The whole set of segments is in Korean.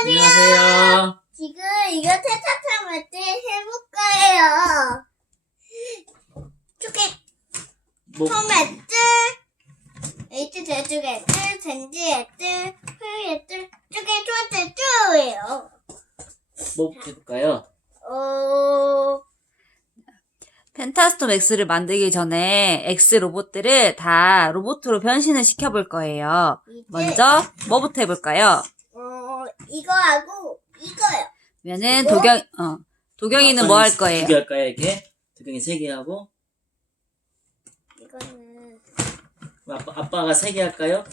안녕하세요. 지금 이거 테타타 할때 해볼 거예요. 쪼개 뭐, 폼에뜨 에이트 대주게뜨 젠지에뜨 후유에뜨 쪼개 쪼개 쪼예요. 뭐 해볼까요? 어 펜타스톰 X를 만들기 전에 X 로봇들을 다 로봇으로 변신을 시켜볼 거예요. 이제 먼저 뭐부터 해볼까요? 어 이거하고 이거요. 그러면은 도경 어 도경이는 뭐 할 거예요? 두개 할까요, 이렇게? 도경이 세 개 하고. 이거는 그럼 아빠, 아빠가 세 개 할까요?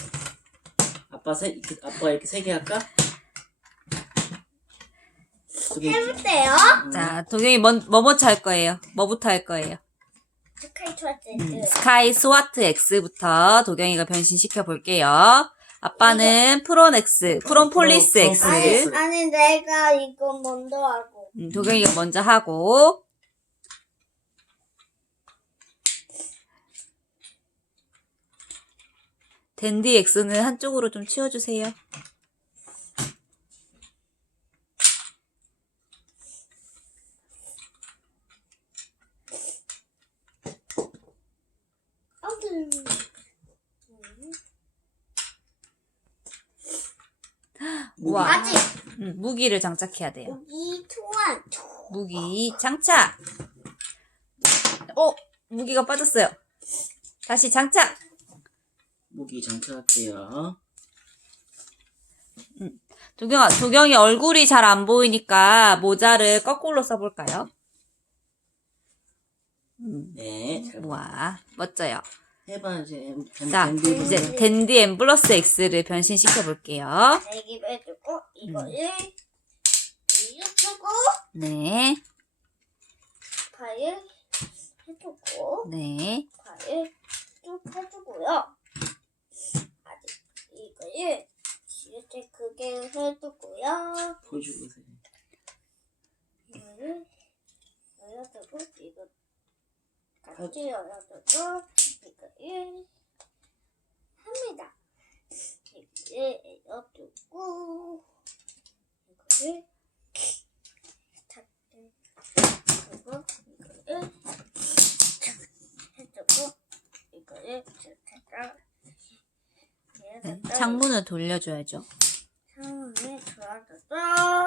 아빠 세, 이렇게, 아빠가 이렇게 세 개 할까? 도경이 해볼게요. 음, 자, 도경이 뭐, 뭐 먼저 할 거예요? 뭐부터 할 거예요? 스카이 초아트 음, 스카이 스와트 X부터 도경이가 변신시켜 볼게요. 아빠는 프론 X, 프론 폴리스 프론 X. 폴리스. 아니, 아니 내가 이거 먼저 하고 음, 도경이가 먼저 하고 댄디 X는 한쪽으로 좀 치워주세요. 아들 우와. 아직 음, 무기를 장착해야 돼요. 여기 투원 무기 장착. 어, 무기가 빠졌어요. 다시 장착. 무기 장착할게요. 도경아, 도경이 얼굴이 잘 안 보이니까 모자를 거꾸로 써볼까요? 음, 네, 잘 봐. 우와, 멋져요. 해봐, 이제. 댄- 자, 이제. 댄디 엠 플러스 X를 변신시켜 볼게요. 여기 빼주고 이거를 이쪽고 네, 발을 해주고 네. 발을 쭉 해주고요. 아직 이거를 이렇게 크게 해주고요. 보여주세요. 이거를 열어두고 이거 같이 열어두고 이거를 합니다. 이거를 열어두고 이거를 닫고 이거를 해주고 이거를 이렇게 네, 창문을 돌려줘야죠. 창문을 들어줘서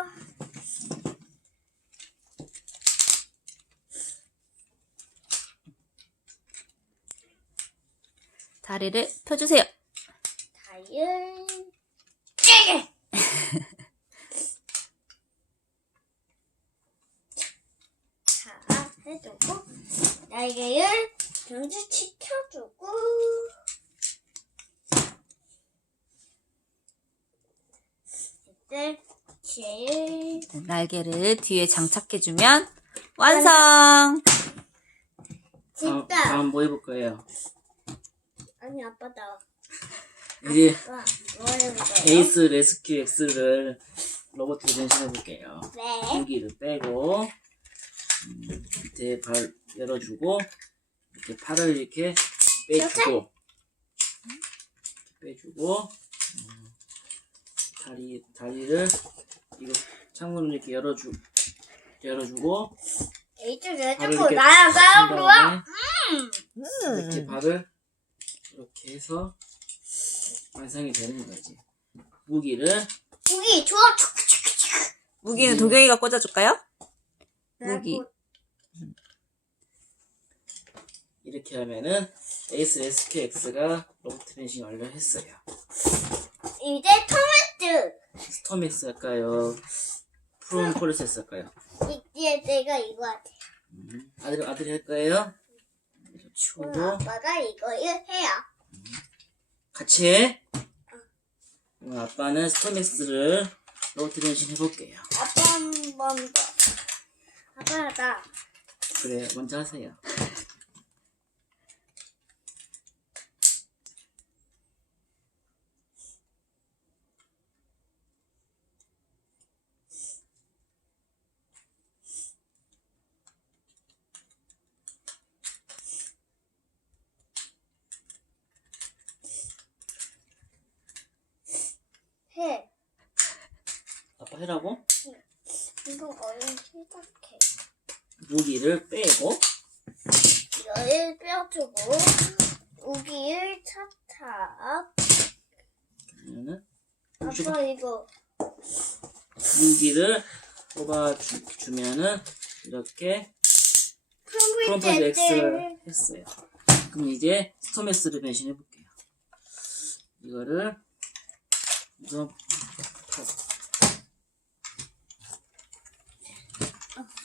다리를 펴주세요. 다이을 찌개 자 해주고 날개를 변주시켜주고 이때 제일 네, 날개를 뒤에 장착해주면 완성! 진짜 다음 뭐 해볼 거예요? 아니 아빠 나 이제 아빠 뭐? 에이스 레스큐 X를 로봇으로 변신해 볼게요. 네 무기를 빼고, 음, 밑에 발 열어주고, 이렇게 팔을 이렇게 빼주고, 빼주고, 음, 다리, 다리를, 이거 창문을 이렇게 열어주, 열어주고, 발을 조금 이렇게 나야 친 가요 다음에 음. 이렇게 발을 이렇게 해서 완성이 되는 거지. 무기를 무기 좋아 무기는 음. 도경이가 꽂아줄까요? 무기. 이렇게 하면은 에이스 레스큐 X가 로봇 변신 완료했어요. 이제 토마토 스톰엑스 할까요? 프롬 폴리스 할까요? 이제 내가 이거 할게 음, 아들 아들이 할 거예요? 이렇게 치우고 오늘 아빠가 이거를 해요 같이 해. 그럼 아빠는 스톰엑스를 로봇 변신 해볼게요. 아빠 한 번 더 아빠 나 그래 먼저 하세요. 해. 아빠 해라고? 이거 얼른 시작해. 무기를 빼고 이거를 빼주고 우기를 차차. 그러면은 아빠 이거 무기를 뽑아주면은 이렇게 프롬프트 X를 했어요. 그럼 이제 스톰엑스를 변신해 볼게요. 이거를 우선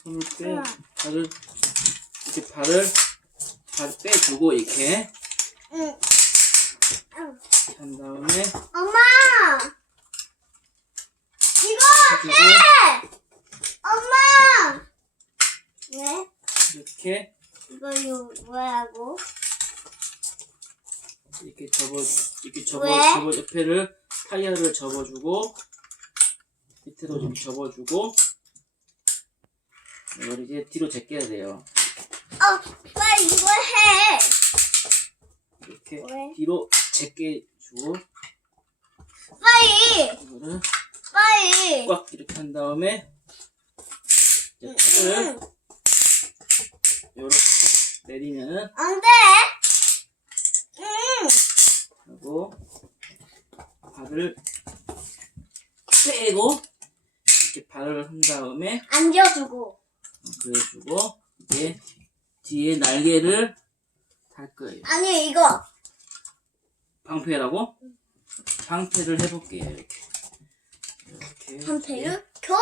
손을 빼 발을 이렇게 발을 발 빼주고 이렇게 응. 한 다음에 엄마 이거 해. 엄마. 왜? 이렇게 이거 요 뭐라고? 이렇게 접어 이렇게 접어 왜? 접어 옆에를 타이어를 접어주고 밑에도 좀 접어주고 이걸 이제 뒤로 제껴야 돼요. 어, 빨리 이거 해. 이렇게 왜? 뒤로 제껴주고 빨리, 이거를 빨리. 꽉 이렇게 한 다음에 이제 팔을 응, 이렇게 내리면은 안 돼. 응. 하고 발을 빼고 이렇게 발을 한 다음에 앉아주고. 그래주고 이제 뒤에 날개를 달 거예요. 아니 이거. 방패라고? 방패를 해볼게요. 이렇게 이렇게 한패를 좋아.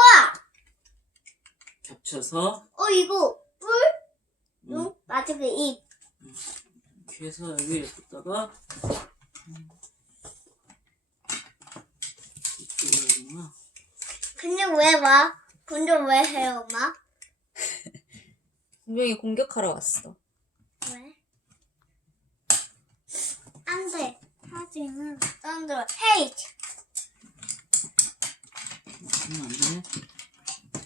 겹쳐서 어 이거 뿔? 음, 응. 마지막 입. 이렇게 해서 여기 여기다가 음, 이쪽으로 하구나. 근데 왜 와? 근데 왜 해, 엄마? 분명히 공격하러 왔어. 왜? 안 돼. 하지만 썬더 헤이트. 음, 안 되네.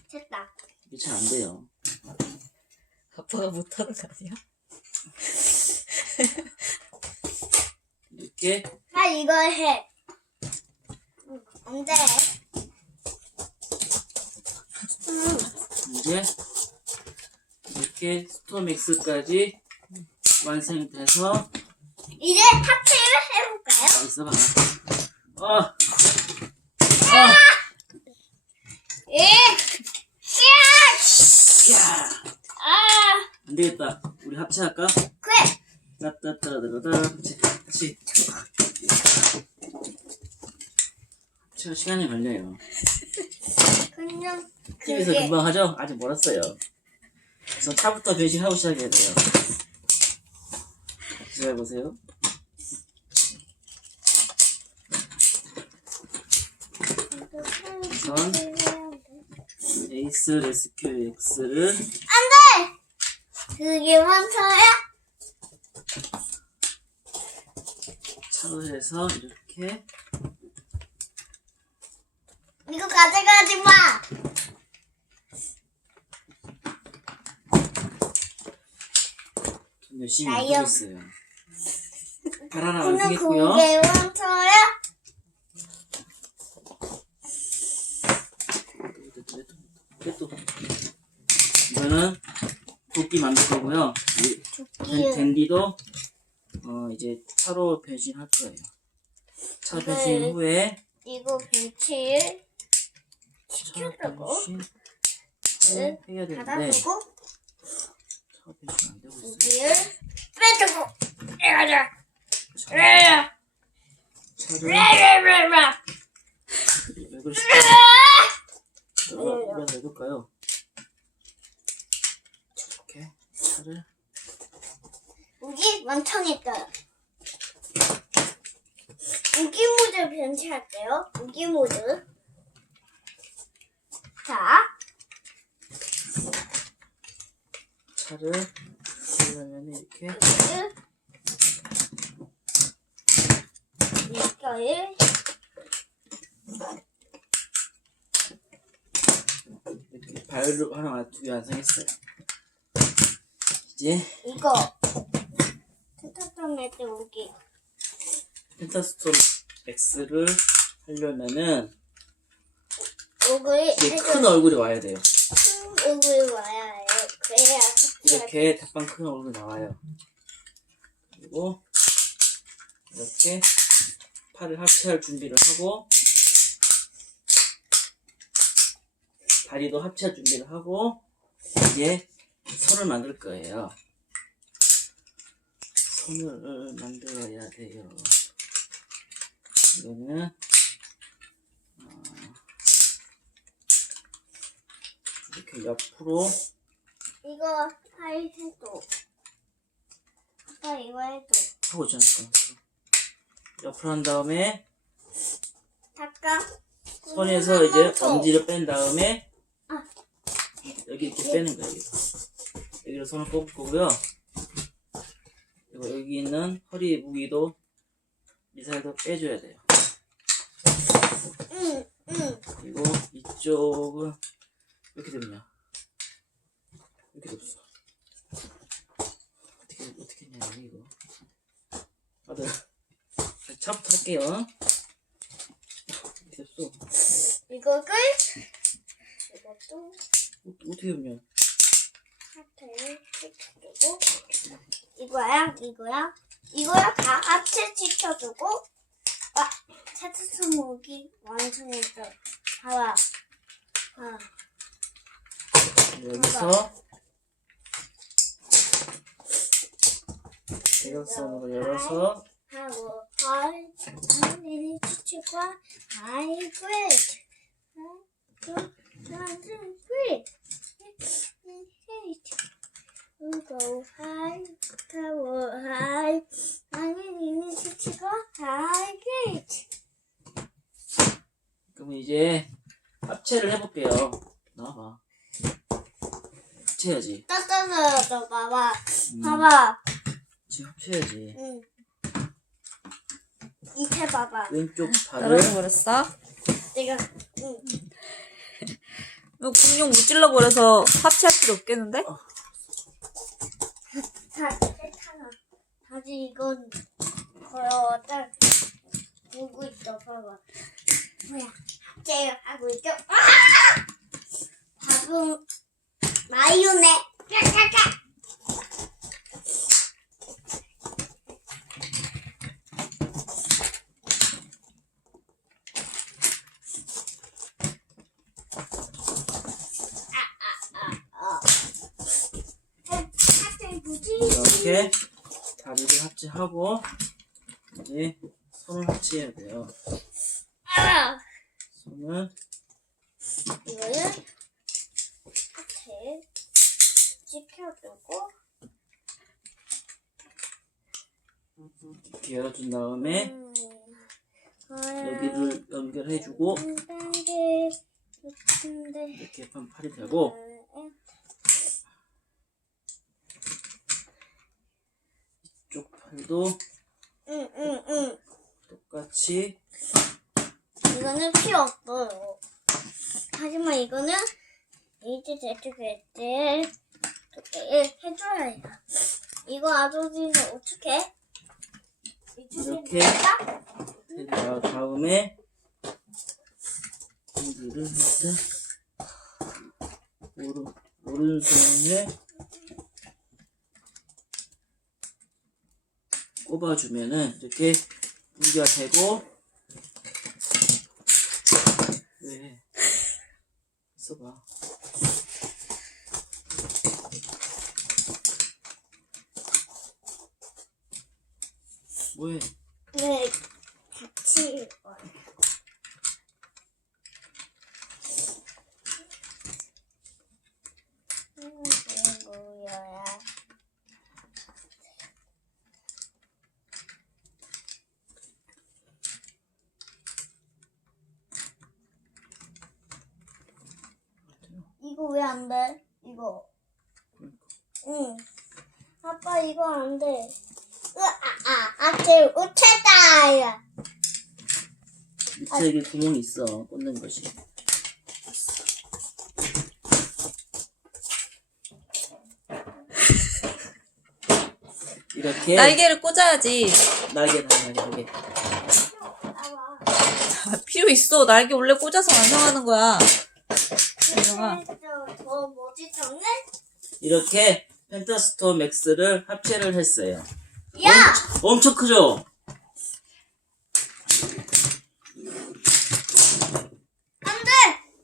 됐다. 이게 잘 안 돼요. 아빠가 못하는 거 아니야? 이렇게 나 이거 해. 응, 안 돼. 응. 이제 이렇게 스톰엑스까지 완성이 돼서 이제 하트를 해볼까요? 아, 있어봐. 어, 어, 예. 야! 야, 아, 안 되겠다. 우리 합체할까? 그래. 따따따따따 합체. 다시. 합체가 시간이 걸려요. 그냥 TV에서 그게 금방 하죠? 아직 멀었어요. 그래서 차부터 변신하고 시작해야 돼요. 기다려보세요. 우선 에이스 레스큐 X를 안 돼. 그게 많아요? 차로 해서 이렇게 이거 가져가지 마. 열심히 나요. 만들고 있어요. 완성했고요. 그게 많아요? 또 이거는 도끼 만들 거고요. 이. 댄디도 어 이제 차로 변신할 거예요. 차 네. 변신 후에 이거 차 변신 네, 해야 되는데 차 고기를 빼주고 네. 차를 라라라라 왜 그러실까요? 왜, 왜 그럴까요? 이렇게 차를 우기 완성했어요. 우기 모드 변체할게요. 우기 모드. 자, 차를 하려면 이렇게 이거를 이렇게 발로 하나 두 개 완성했어요. 이제 이거 텐타tom의 때 우기. 펜타스톰 X를 하려면은 얼굴이 해줘. 큰 얼굴이 와야 돼요. 큰 얼굴이 와야 해요. 그래야 이렇게 대빵 큰 얼굴이 나와요. 그리고 이렇게 팔을 합체할 준비를 하고 다리도 합체할 준비를 하고 이제 손을 만들 거예요. 손을 만들어야 돼요. 이거는 어, 이렇게 옆으로 이거 팔 해도. 아빠 이거 해도. 하고 있잖아. 옆으로 한 다음에 잠깐. 손에서 이제. 엄지를 뺀 다음에 아. 여기 이렇게 빼는 거예요. 여기서. 여기로 손을 꼽을 거고요. 그리고 여기 있는 허리 무기도 미사일도 빼줘야 돼요. 응, 응. 그리고 이쪽은 이렇게 되냐? 이렇게 됐어. 이거. 아들, 차부터 할게요. 됐어. 이거 끝. 이것도 어- 어떻게 하면? 하트를 시켜주고. 이거야, 이거야. 이거야 다 합체 시켜주고. 아, 차트스 목이 완성했어. 봐봐. 아, 여기서 대각선으로 열어서 하고, 하이, 하이, 치치과, 하이, 그레이트. 하이, 하이, 그레이트. 이거 하이, 타워, 하이, 하이, 치치과, 하이, 그레이트. 그럼 이제 합체를 해볼게요. 나와봐. 합체해야지. 따따따따 봐봐. 음, 봐봐. 지금 합체해야지. 응. 이태 봐봐. 왼쪽 발을 떨어져 버렸어? 내가 응. 이거 공룡 무찔러 버려서 합체할 필요 없겠는데? 다 괜찮아. 다시 이건 걸어 딱 보고 있어. 봐봐. 뭐야? 제가 하고 있죠. 아! 밥은 마요네. 까까까. 학생 부지. 이렇게 다리를 합체하고 이제 손을 합체해야 돼요. 아! 손을 이거를 이렇게 지켜주고 이렇게 열어준 다음에 음, 여기를 연결해주고 이렇게 하면 팔이 되고 이쪽 팔도 응 응 응 똑같이 이거는 필요 없어요. 하지만 이거는 이제 저쪽에 때 이렇게 해줘야 해요. 이거 아저씨는 어떻게? 이렇게 해준 다음에 여기를 일단 오른 오른손에 꼽아주면은 이렇게 분기가 되고. 왜? 써봐. 뭐해? 네, 같이 와요. 뭐야? 이거 왜 안 돼? 이거. 응. 아빠 이거 안 돼. 으, 아, 아, 아, 쟤 우체다! 야. 밑에 여기 구멍이 있어 꽂는 것이 이렇게 날개를 꽂아야지. 날개 날개 날개. 아, 필요 있어. 날개 원래 꽂아서 완성하는 거야. 뭐지 정말? 이렇게 펜타스토어 맥스를 합체를 했어요. 야! 엄청 크죠? 안 돼!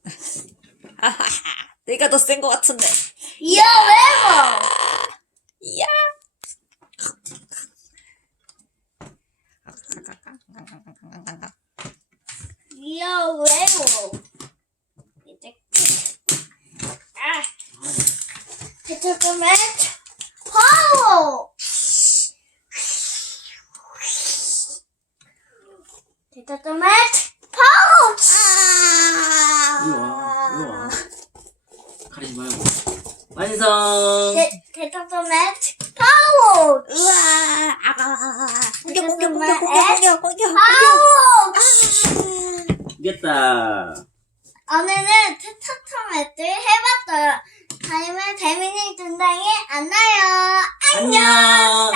내가 더센거 같은데. 야, 왜 뭐? 이야. 야, 왜 뭐? 이제 아, 대처점에 파워! 대처점에 파워! 일로 와, 일로 와. 가리지 말고. 완성! 대, 대처점에 파워! 우와. 아가. 공격, 공격, 공격, 공격, 공격, 공격. 파워! 이겼다. 오늘은 테타토매트 해봤어요. 다음에 재밌는 등장이 안 나요. 안녕!